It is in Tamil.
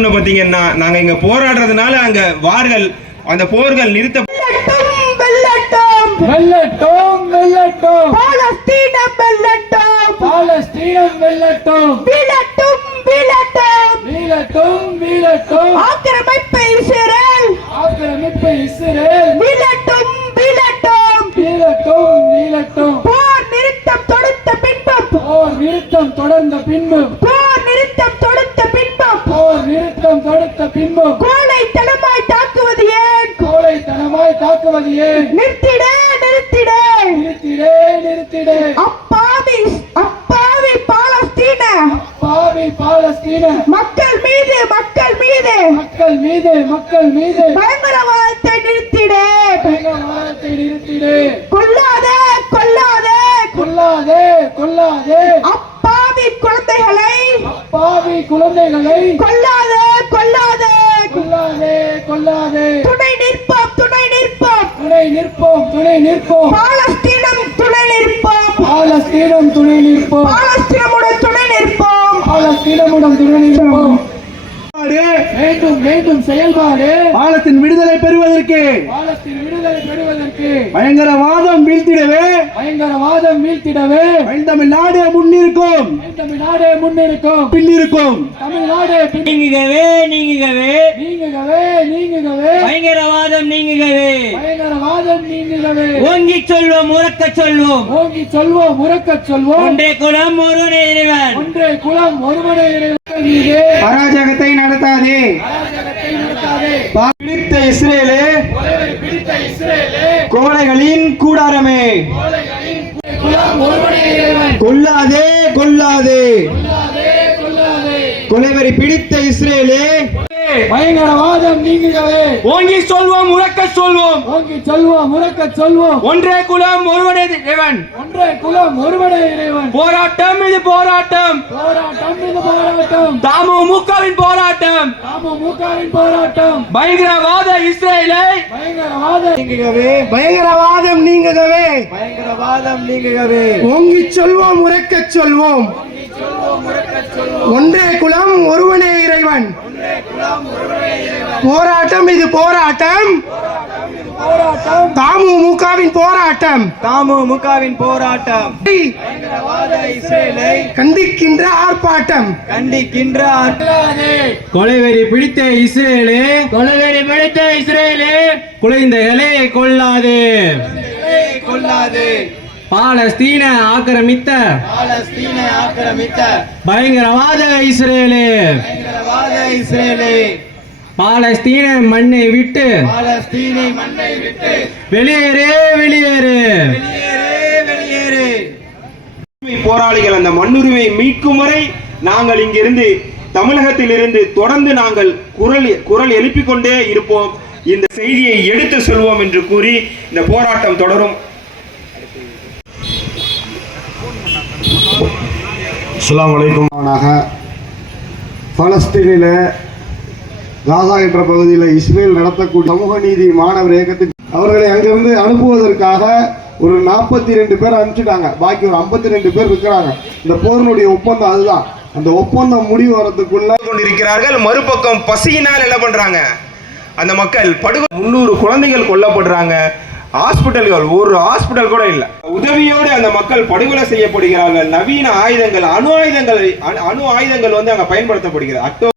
போராட்டம்னு பாத்தீங்கன்னா நாங்க இங்க போராடுறதுனால அங்க வார்கள் அந்த போர்கள் நிறுத்த வெல்லட்டும் வெல்லட்டும் வெல்லட்டும் வெல்லட்டும் பாலஸ்தீனம் வெல்லட்டும் பாலஸ்தீனம் வெல்லட்டும் வீழட்டும் வீழட்டும். வீழட்டும் வீழட்டும். ஆக்கிரமிப்பு இஸ்ரேல். ஆக்கிரமிப்பு இஸ்ரேல். வீழட்டும் வீழட்டும். வீழட்டும் வீழட்டும். போர் நிறுத்தம் போர் தொடர்ந்த பின்பு போர் நிறுத்தம் பின்பும் போர் நிறுத்தம் தொடுத்த பின்பு கோழைத்தனமாய் தாக்குவது ஏன்? கோழைத்தனமாய் தாக்குவது ஏன்? நிறுத்திட நிறுத்திட. நிறுத்திடே நிறுத்திடே. அப்பாவி அப்பாவி பாலஸ்தீன. பாவி பாலஸ்தீன. மக்கள் மீது மக்கள் மீது. மக்கள் மீது மக்கள் மீது. பயங்கரவாதத்தை நிறுத்திட பயங்கரவாதத்தை நிறுத்திடே கொல்லாதே கொல்லாதே கொல்லாதே கொல்லாதே அப்பாவி குழந்தைகளை பாவி குழந்தைகளை கொல்லாதே கொல்லாதே கொல்லாதே கொல்லாதே துணை நிற்போம் துணை நிற்போம். துணை நிற்போம் துணை நிற்போம். பாலஸ்தீனம் துணை நிற்போம். பாலஸ்தீனம் துணை நிற்போம். பாலஸ்தீனமுடன் துணை நிற்போம். பாலஸ்தீனமுடன் துணை நிற்போம். மீண்டும் மீண்டும் செயல்பாடு. பாலத்தின் விடுதலை பெறுவதற்கு. பாலஸ்தீன் விடுதலை பெறுவதற்கு. பயங்கரவாதம் வீழ்த்திடவே. பயங்கரவாதம் வீழ்த்திடவே. தமிழ்நாடு முன்னிருக்கும். தமிழ்நாடே முன்னிருக்கும். பின்னிருக்கும். தமிழ்நாடே நீங்குகவே நீங்குகவே. நீங்குகவே நீங்குகவே. பயங்கரவாதம் நீங்குகவே. பயங்கரவாதம் நீங்குகவே. ஓங்கி சொல்வோம் உறக்க சொல்வோம். ஓங்கி சொல்வோம் உறக்கச் சொல்வோம். ஒன்றே குலம் ஒருவனே இறைவன். ஒன்றே குலம் ஒருவனே இறைவன். அராஜகத்தை நடத்தாதே. பிடித்த இஸ்ரேலே கோழைகளின் கூடாரமே. கொல்லாதே கொல்லாதே. கொலைவரி பிடித்த இஸ்ரேலே பயங்கரவாதம் நீங்குகவே ஓங்கி சொல்வோம் உறக்க சொல்வோம். ஓங்கி சொல்வோம் உறக்கச் சொல்வோம். ஒன்றே குலம் ஒருவனே தேவன் ஒன்றே குலம் ஒருவனே இறைவன். போராட்டம் இது போராட்டம். போராட்டம் இது போராட்டம். தமுமுகவின் போராட்டம். அமமுகவின் போராட்டம். பயங்கரவாத இஸ்ரேலை. பயங்கரவாத பயங்கரவாதம் நீங்குகவே. பயங்கரவாதம் நீங்குகவே. ஓங்கி சொல்வோம் உறக்கச் சொல்வோம். ஒன்றே குலம் ஒருவனே இறைவன் போராட்டம் இது போராட்டம். போராட்டம். தமுமுகவின் போராட்டம். தமுமுகவின் போராட்டம் கண்டிக்கின்ற ஆர்ப்பாட்டம். கண்டிக்கின்ற கொல்லாதே கொலைவெறி பிடித்த இஸ்ரேலே. கொலைவெறி பிடித்த இஸ்ரேலே. குலைந்தகளே கொள்ளாதே. கொள்ளாது. பாலஸ்தீன ஆக்கிரமித்த. பாலஸ்தீன ஆக்கிரமித்த. பயங்கரவாத இஸ்ரேலே பயங்கரவாத இஸ்ரேலே. பாலஸ்தீன மண்ணை விட்டு பாலஸ்தீனை மண்ணை விட்டு வெளியேறு வெளியேறு. போராளிகள் அந்த மண்ணுரிமை மீட்கும் வரை நாங்கள் இங்கிருந்து தமிழகத்தில் இருந்து தொடர்ந்து நாங்கள் குரல் குரல் எழுப்பிக் கொண்டே இருப்போம். இந்த செய்தியை எடுத்து சொல்வோம் என்று கூறி இந்த போராட்டம் தொடரும். அஸ்ஸலாமு அலைக்கும். ஆனாக பலஸ்தீனில் காசா என்ற பகுதியில் இஸ்ரேல் நடத்தக்கூடிய சமூக நீதி மாணவர் இயக்கத்தின் அவர்களை அங்கிருந்து அனுப்புவதற்காக ஒரு நாற்பத்தி ரெண்டு பேர் அனுப்பிச்சிட்டாங்க. பாக்கி ஒரு ஐம்பத்தி ரெண்டு பேர் இருக்கிறாங்க. இந்த போரினுடைய ஒப்பந்தம் அதுதான். அந்த ஒப்பந்தம் முடிவு வரதுக்குள்ள கொண்டிருக்கிறார்கள். மறுபக்கம் பசியினால் என்ன பண்றாங்க? அந்த மக்கள் படுகொலை முன்னூறு குழந்தைகள் கொல்லப்படுறாங்க. ஹாஸ்பிட்டல்கள் ஒரு ஹாஸ்பிட்டல் கூட இல்லை. உதவியோடு அந்த மக்கள் படுகொலை செய்யப்படுகிறார்கள். நவீன ஆயுதங்கள் அணு ஆயுதங்கள் அணு- ஆயுதங்கள் வந்து அங்க பயன்படுத்தப்படுகிறது. அக்டோபர்